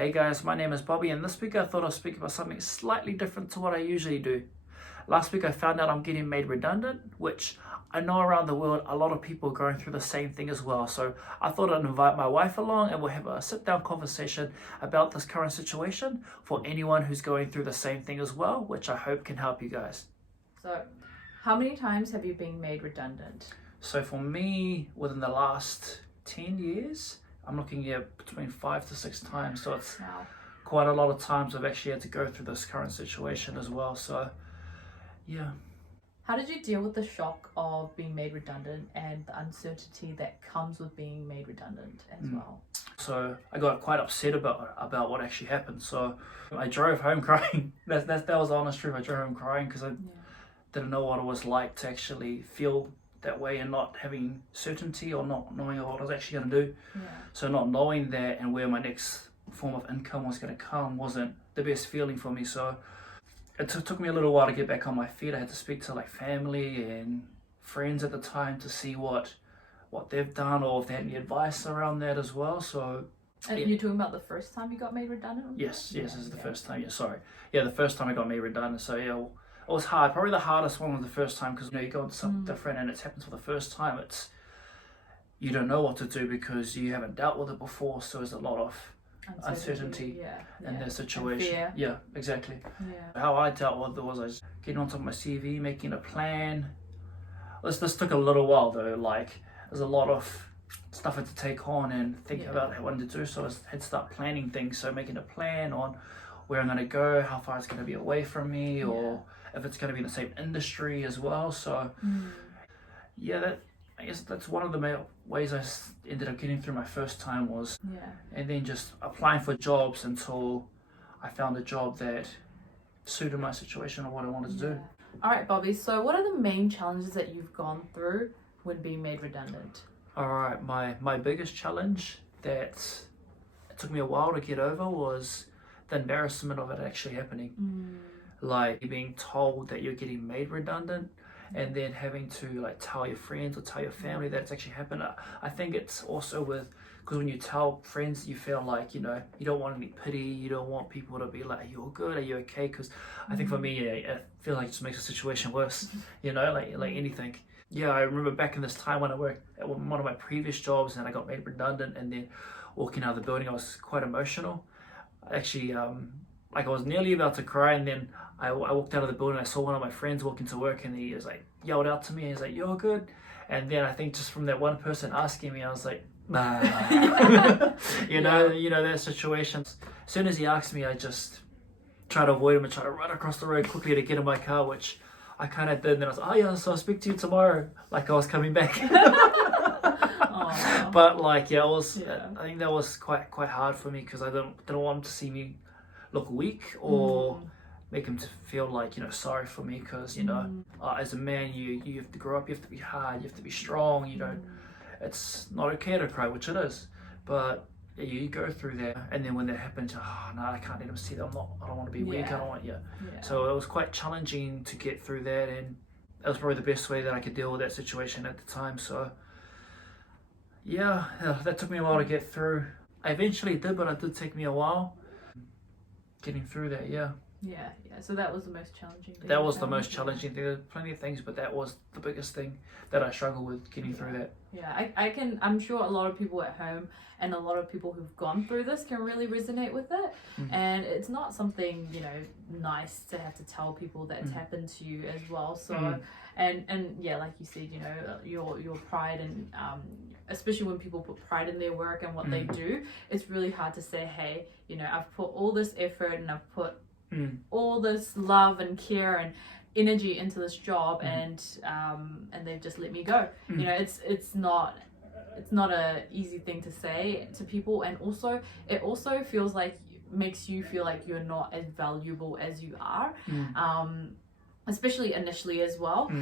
Hey guys, my name is Bobbie, and this week I thought I'd speak about something slightly different to what I usually do. Last week I found out I'm getting made redundant, which I know around the world a lot of people are going through the same thing as well. So I thought I'd invite my wife along and we'll have a sit-down conversation about this current situation for anyone who's going through the same thing as well, which I hope can help you guys. So, how many times have you been made redundant? So for me, within the last 10 years, I'm looking at between 5 to 6 times. So it's Wow. quite a lot of times I've actually had to go through this current situation as well. So yeah. How did you deal with the shock of being made redundant and the uncertainty that comes with being made redundant as well? So I got quite upset about what actually happened. So I drove home crying. That was the honest truth. I drove home crying because I didn't know what it was like to actually feel that way and not having certainty or not knowing what I was actually going to do. So not knowing that and where my next form of income was going to come wasn't the best feeling for me. So it took me a little while to get back on my feet. I had to speak to like family and friends at the time to see what they've done or if they had any advice around that as well. So And you're talking about the first time you got made redundant? yes, this is the first time. The first time I got made redundant. So yeah, it was hard. Probably the hardest one was the first time because you go into something different and it's happened for the first time. You don't know what to do because you haven't dealt with it before. So there's a lot of uncertainty in their situation. Yeah, exactly. How I dealt with it was I was getting on top of my CV, making a plan. This took a little while though. Like there's a lot of stuff I had to take on and think about what I wanted to do. So I had to start planning things. So making a plan on where I'm going to go, how far it's going to be away from me, or if it's going to be in the same industry as well. So I guess that's one of the main ways I ended up getting through my first time was, and then just applying for jobs until I found a job that suited my situation or what I wanted to do. All right, Bobbie, so what are the main challenges that you've gone through when being made redundant? All right, my biggest challenge that it took me a while to get over was the embarrassment of it actually happening. Like being told that you're getting made redundant and then having to like tell your friends or tell your family that it's actually happened. I think it's also because when you tell friends, you feel like, you don't want any pity, you don't want people to be like, you're good, are you okay? Because I think for me, I feel like it just makes the situation worse, like anything. Yeah, I remember back in this time when I worked at one of my previous jobs and I got made redundant and then walking out of the building, I was quite emotional. Actually, I was nearly about to cry, and then I walked out of the building. I saw one of my friends walking to work, and he was like yelled out to me. He's like, "You're good." And then I think just from that one person asking me, I was like, "Nah." you know that situation. As soon as he asked me, I just tried to avoid him and tried to run across the road quickly to get in my car, which I kind of did. And then I was like, "Oh yeah, so I'll speak to you tomorrow," like I was coming back. But I think that was quite hard for me because I didn't want him to see me look weak or make him to feel like sorry for me because as a man you have to grow up, you have to be hard, you have to be strong. It's not okay to cry, which it is, but you go through that, and then when that happens, no, I can't let him see that I don't want to be weak. I don't want So it was quite challenging to get through that, and that was probably the best way that I could deal with that situation at the time. So that took me a while to get through. I eventually did, but it did take me a while getting through that. So that was the most challenging thing. That was the most challenging thing. There were plenty of things, but that was the biggest thing that I struggled with getting through that. I'm sure a lot of people at home and a lot of people who've gone through this can really resonate with it. And it's not something nice to have to tell people that it's happened to you as well. So and like you said, your pride and especially when people put pride in their work and what they do, it's really hard to say, hey, I've put all this effort and I've put all this love and care and energy into this job, and they've just let me go. It's not a easy thing to say to people, and also it also feels like makes you feel like you're not as valuable as you are. especially initially as well.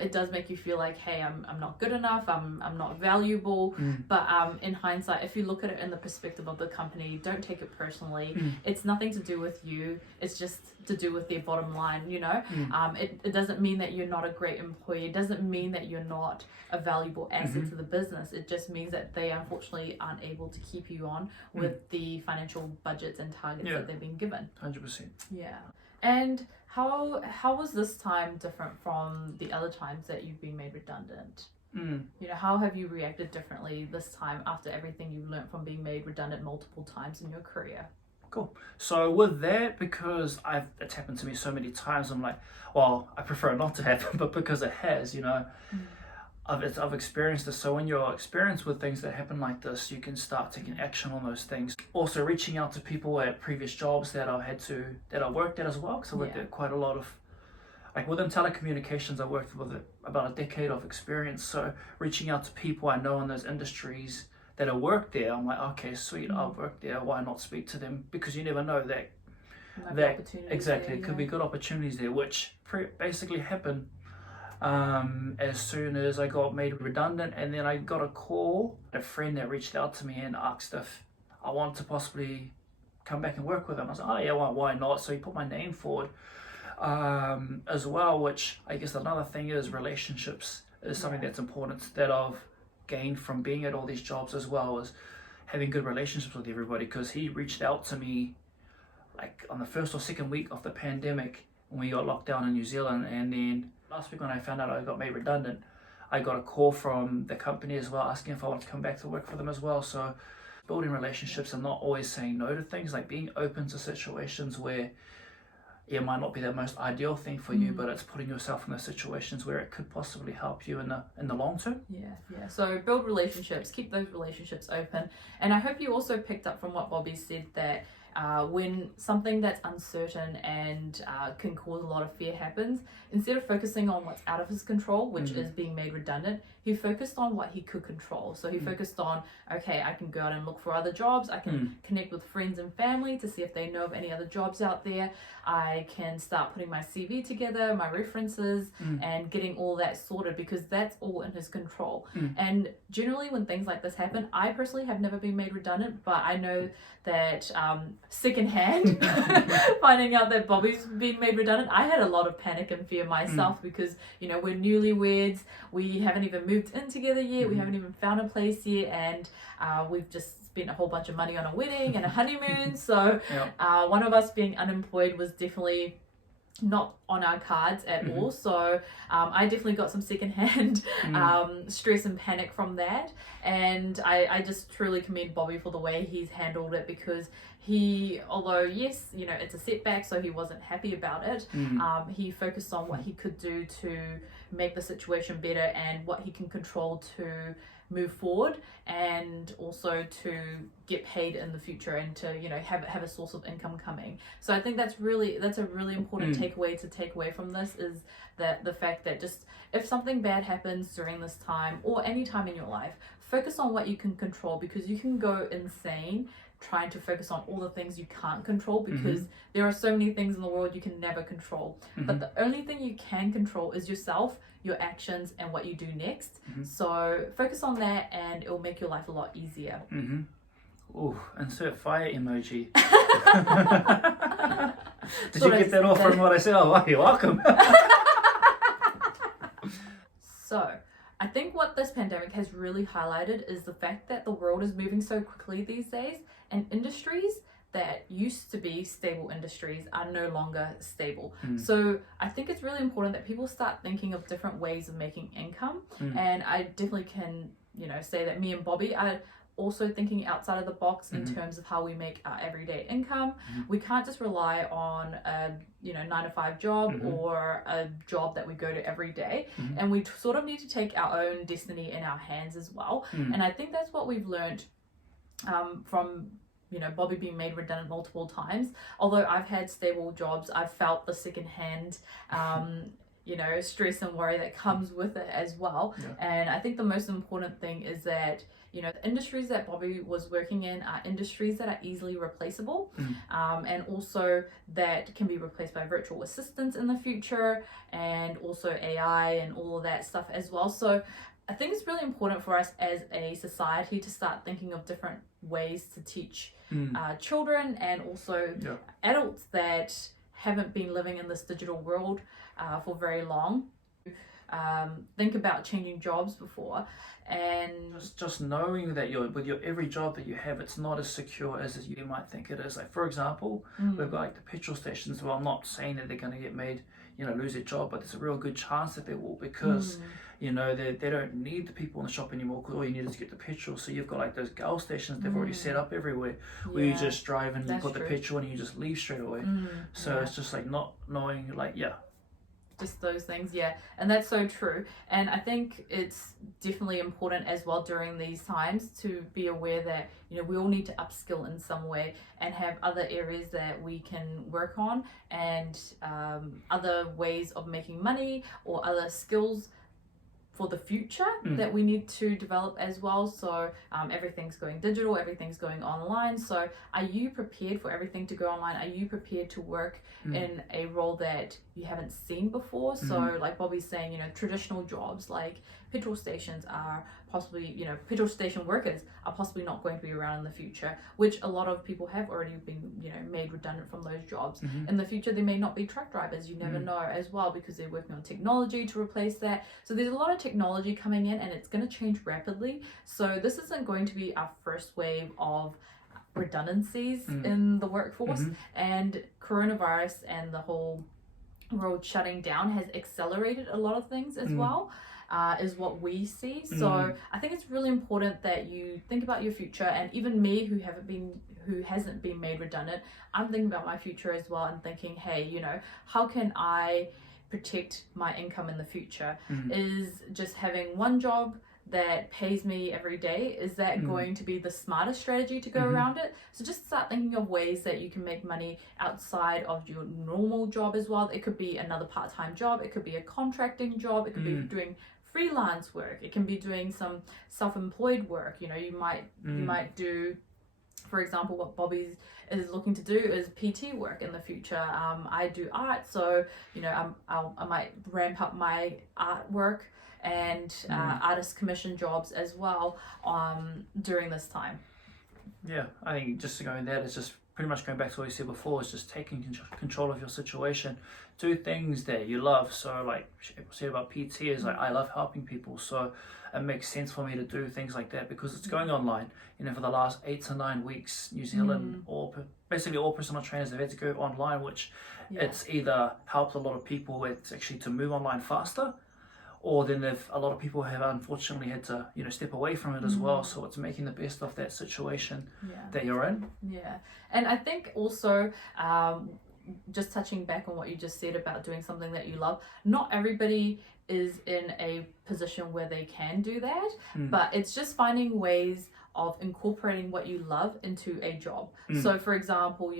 It does make you feel like, hey, I'm not good enough, I'm not valuable. But in hindsight, if you look at it in the perspective of the company, don't take it personally. It's nothing to do with you, it's just to do with their bottom line, you know. It doesn't mean that you're not a great employee, it doesn't mean that you're not a valuable asset to the business. It just means that they unfortunately aren't able to keep you on with the financial budgets and targets that they've been given. 100%. Yeah. And how was this time different from the other times that you've been made redundant? You know, how have you reacted differently this time after everything you've learned from being made redundant multiple times in your career? Cool. So with that, because it's happened to me so many times, I'm like, well, I prefer it not to happen, but because it has, you know, I've experienced this. So when you're experienced with things that happen like this, you can start taking action on those things. Also reaching out to people at previous jobs that I worked at as well, because I worked at quite a lot of, like within telecommunications, I worked with about a decade of experience. So reaching out to people I know in those industries that I worked there, I'm like, okay, sweet, I've worked there, why not speak to them? Because you never know that exactly, it could be good opportunities there, which basically happened as soon as I got made redundant. And then I got a call, a friend that reached out to me and asked if I wanted to possibly come back and work with him. I was like, oh yeah, why not? So he put my name forward as well, which I guess another thing is relationships is something that's important that I've gained from being at all these jobs as well, is having good relationships with everybody. Because he reached out to me like on the first or second week of the pandemic when we got locked down in New Zealand, and then last week when I found out I got made redundant, I got a call from the company as well asking if I wanted to come back to work for them as well. So building relationships and not always saying no to things, like being open to situations where it might not be the most ideal thing for you, but it's putting yourself in those situations where it could possibly help you in the long term. Yeah. So build relationships, keep those relationships open. And I hope you also picked up from what Bobbie said that when something that's uncertain and can cause a lot of fear happens, instead of focusing on what's out of his control, which is being made redundant, he focused on what he could control. So he focused on, okay, I can go out and look for other jobs. I can connect with friends and family to see if they know of any other jobs out there. I can start putting my CV together, my references, and getting all that sorted, because that's all in his control. And generally when things like this happen, I personally have never been made redundant, but I know that secondhand, finding out that Bobbie's been made redundant, I had a lot of panic and fear myself, because, you know, we're newlyweds, we haven't even moved in together yet, we haven't even found a place yet, and we've just spent a whole bunch of money on a wedding and a honeymoon. So one of us being unemployed was definitely not on our cards at all. So I definitely got some secondhand stress and panic from that, and I just truly commend Bobbie for the way he's handled it, because he, although yes, you know, it's a setback, so he wasn't happy about it, he focused on what he could do to make the situation better and what he can control to move forward, and also to get paid in the future, and to, you know, have a source of income coming. So I think that's a really important takeaway to take away from this, is that the fact that just if something bad happens during this time or any time in your life, focus on what you can control, because you can go insane trying to focus on all the things you can't control, because there are so many things in the world you can never control. But the only thing you can control is yourself, your actions, and what you do next. So focus on that, and it will make your life a lot easier. Ooh, insert fire emoji. Did you get that all from what I said? Oh, you're welcome. So I think what this pandemic has really highlighted is the fact that the world is moving so quickly these days, and industries that used to be stable industries are no longer stable. So I think it's really important that people start thinking of different ways of making income. And I definitely can, you know, say that me and Bobbie are also thinking outside of the box in terms of how we make our everyday income. We can't just rely on a 9-to-5 job or a job that we go to every day, and we sort of need to take our own destiny in our hands as well. And I think that's what we've learned from, you know, Bobbie being made redundant multiple times. Although I've had stable jobs, I've felt the secondhand stress and worry that comes with it as well. And I think the most important thing is that the industries that Bobbie was working in are industries that are easily replaceable, and also that can be replaced by virtual assistants in the future, and also AI and all of that stuff as well. So I think it's really important for us as a society to start thinking of different ways to teach children and also adults that haven't been living in this digital world for very long. Think about changing jobs before, and just knowing that with your every job that you have, it's not as secure as you might think it is. Like, for example, we've got like the petrol stations. Well, I'm not saying that they're going to get made, lose their job, but there's a real good chance that they will, because they don't need the people in the shop anymore, because all you need is to get the petrol. So you've got like those gas stations they've already set up everywhere, where you just drive and you put the petrol and you just leave straight away. So it's just like not knowing, like, just those things, and that's so true. And I think it's definitely important as well during these times to be aware that we all need to upskill in some way and have other areas that we can work on, and other ways of making money or other skills for the future that we need to develop as well. So everything's going digital, everything's going online. So are you prepared for everything to go online? Are you prepared to work in a role that you haven't seen before? So like Bobbie's saying, traditional jobs like petrol stations are possibly, petrol station workers are possibly not going to be around in the future, which a lot of people have already been, made redundant from those jobs. In the future, there may not be truck drivers, you never know as well, because they're working on technology to replace that. So there's a lot of technology coming in, and it's going to change rapidly. So this isn't going to be our first wave of redundancies in the workforce, and coronavirus and the whole world shutting down has accelerated a lot of things as well. Is what we see. So I think it's really important that you think about your future, and even me who hasn't been made redundant, I'm thinking about my future as well, and thinking, hey, how can I protect my income in the future? Is just having one job that pays me every day, is that going to be the smartest strategy to go around it? So just start thinking of ways that you can make money outside of your normal job as well. It could be another part-time job, it could be a contracting job, it could be doing freelance work, it can be doing some self-employed work. You might do, for example, what Bobbie is looking to do is PT work in the future. I do art, so I might ramp up my artwork and artist commission jobs as well during this time. I think just to go in that, it's just pretty much going back to what you said before, is just taking control of your situation. Do things that you love. So like Shwe-Paul said about PT, is like, I love helping people, so it makes sense for me to do things like that, because it's going online. For the last 8 to 9 weeks, New Zealand, basically all personal trainers have had to go online, which it's either helped a lot of people to move online faster, or then a lot of people have unfortunately had to step away from it as well. So it's making the best of that situation that you're in. And I think also just touching back on what you just said about doing something that you love, not everybody is in a position where they can do that, but it's just finding ways of incorporating what you love into a job. So for example,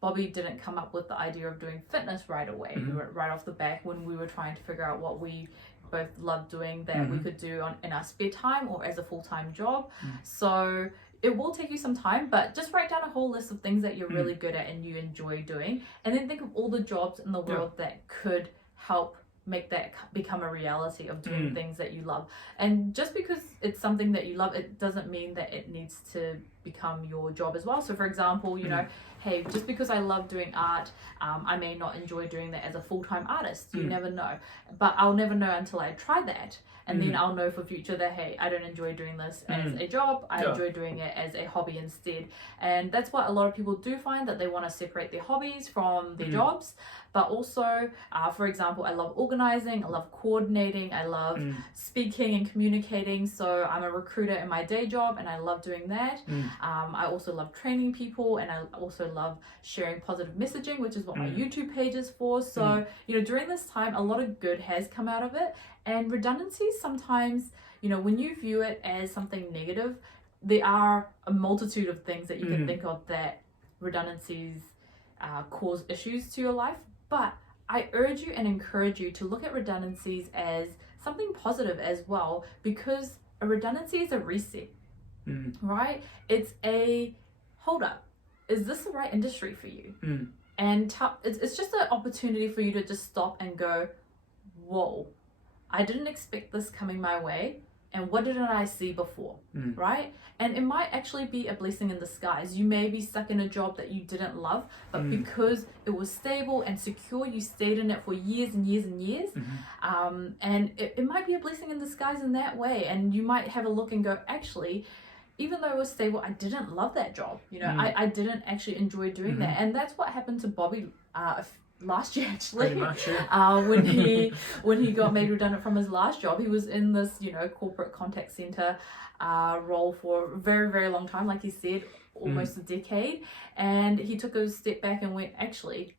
Bobbie didn't come up with the idea of doing fitness right away, right off the back, when we were trying to figure out what we both love doing that we could do in our spare time or as a full-time job. So it will take you some time, but just write down a whole list of things that you're really good at and you enjoy doing, and then think of all the jobs in the world that could help make that become a reality of doing things that you love. And just because it's something that you love, it doesn't mean that it needs to become your job as well. So for example, hey, just because I love doing art, I may not enjoy doing that as a full-time artist. You never know, but I'll never know until I try that. And then I'll know for future that, hey, I don't enjoy doing this as a job. I enjoy doing it as a hobby instead. And that's what a lot of people do find, that they want to separate their hobbies from their jobs. But also, for example, I love organizing, I love coordinating, I love speaking and communicating. So I'm a recruiter in my day job, and I love doing that. I also love training people, and I also love sharing positive messaging, which is what my YouTube page is for. So, during this time, a lot of good has come out of it. And redundancies sometimes, when you view it as something negative, there are a multitude of things that you can think of that redundancies cause issues to your life. But I urge you and encourage you to look at redundancies as something positive as well, because a redundancy is a reset, right? It's a hold up. Is this the right industry for you? And it's just an opportunity for you to just stop and go, whoa, I didn't expect this coming my way. And what didn't I see before, right? And it might actually be a blessing in disguise. You may be stuck in a job that you didn't love, but because it was stable and secure, you stayed in it for years and years and years. And it might be a blessing in disguise in that way. And you might have a look and go, actually, even though it was stable, I didn't love that job. You know, I didn't actually enjoy doing that. And that's what happened to Bobbie last year, actually. Pretty much, yeah. when he got made redundant from his last job. He was in this, you know, corporate contact center role for a very, very long time, like he said, almost a decade. And he took a step back and went, actually,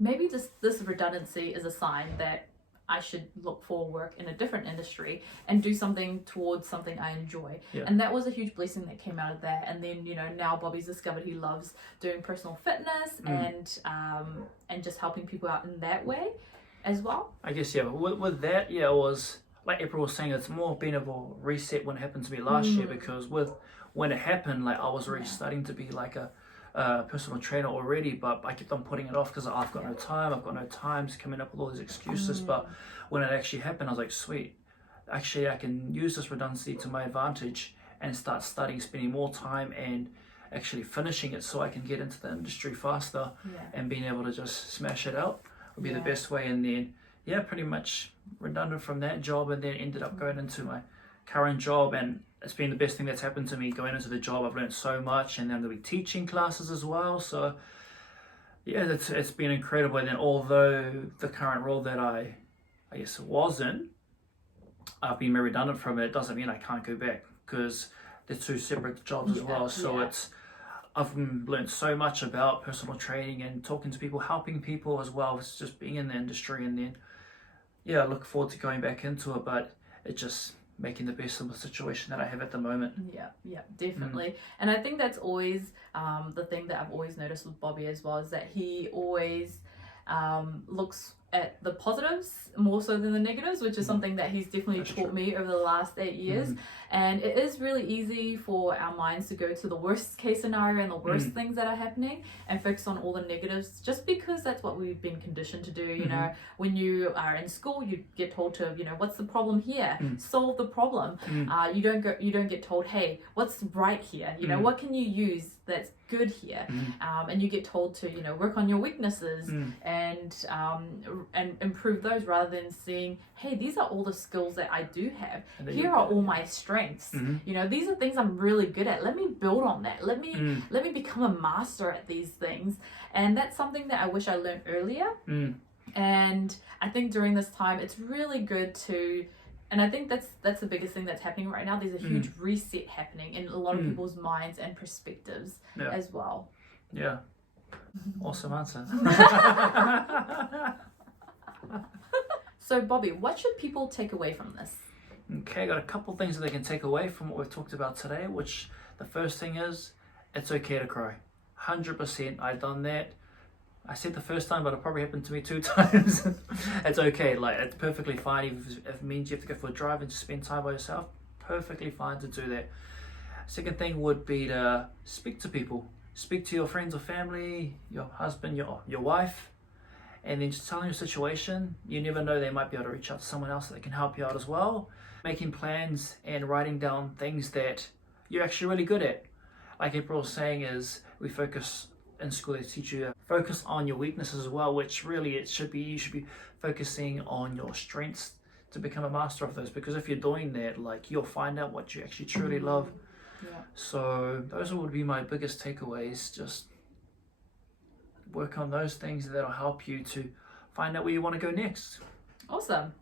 maybe this redundancy is a sign that I should look for work in a different industry and do something towards something I enjoy. And that was a huge blessing that came out of that. And then, you know, now Bobbie's discovered he loves doing personal fitness and just helping people out in that way as well. I guess, yeah, with that, yeah, it was, like April was saying, it's more been of a reset when it happened to me last year, because when it happened, like, I was already starting to be like a personal trainer already, but I kept on putting it off because I've got no time, coming up with all these excuses. But when it actually happened, I was like, sweet, actually I can use this redundancy to my advantage and start studying, spending more time and actually finishing it so I can get into the industry faster, and being able to just smash it out would be the best way. And then pretty much redundant from that job, and then ended up going into my current job, and it's been the best thing that's happened to me going into the job. I've learned so much, and then there'll be teaching classes as well. So yeah, it's been incredible. And then although the current role that I guess was in, I've been made redundant from it, doesn't mean I can't go back, because they're two separate jobs as well. So I've learned so much about personal training and talking to people, helping people as well. It's just being in the industry, and then I look forward to going back into it, but it just making the best of the situation that I have at the moment. Yeah, definitely. And I think that's always the thing that I've always noticed with Bobbie as well, is that he always looks at the positives more so than the negatives, which is something that he's definitely taught me over the last 8 years. And it is really easy for our minds to go to the worst case scenario and the worst things that are happening and focus on all the negatives, just because that's what we've been conditioned to do. You know, when you are in school, you get told to, you know, what's the problem here? Solve the problem. You don't get told, hey, what's right here? You know, what can you use that's good here? And you get told to, you know, work on your weaknesses and improve those, rather than seeing, hey, these are all the skills that I do have. Here are all my strengths. You know, these are things I'm really good at. Let me build on that. Let me become a master at these things. And that's something that I wish I learned earlier. And I think during this time, it's really good to, and I think that's the biggest thing that's happening right now. There's a huge reset happening in a lot of people's minds and perspectives as well. Yeah. Awesome answer. So Bobbie, what should people take away from this? Okay, I got a couple things that they can take away from what we've talked about today, which the first thing is, it's okay to cry. 100%, I've done that. I said the first time, but it probably happened to me 2 times. It's okay, like, it's perfectly fine. If it means you have to go for a drive and just spend time by yourself, perfectly fine to do that. Second thing would be to speak to people. Speak to your friends or family, your husband, your wife, and then just tell them your situation. You never know, they might be able to reach out to someone else that can help you out as well. Making plans and writing down things that you're actually really good at. Like April was saying, is we focus in school, they teach you to focus on your weaknesses as well, which really you should be focusing on your strengths to become a master of those, because if you're doing that, like, you'll find out what you actually truly love. So those would be my biggest takeaways. Just work on those things that'll help you to find out where you want to go next. Awesome.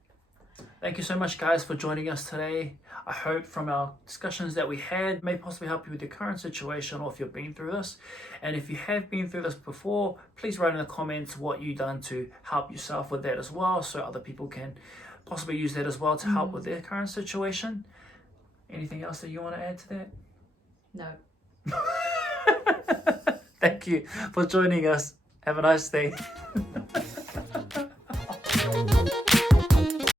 Thank you so much, guys, for joining us today. I hope from our discussions that we had may possibly help you with your current situation, or if you've been through this. And if you have been through this before, please write in the comments what you've done to help yourself with that as well, so other people can possibly use that as well to help with their current situation. Anything else that you want to add to that? No. Thank you for joining us. Have a nice day.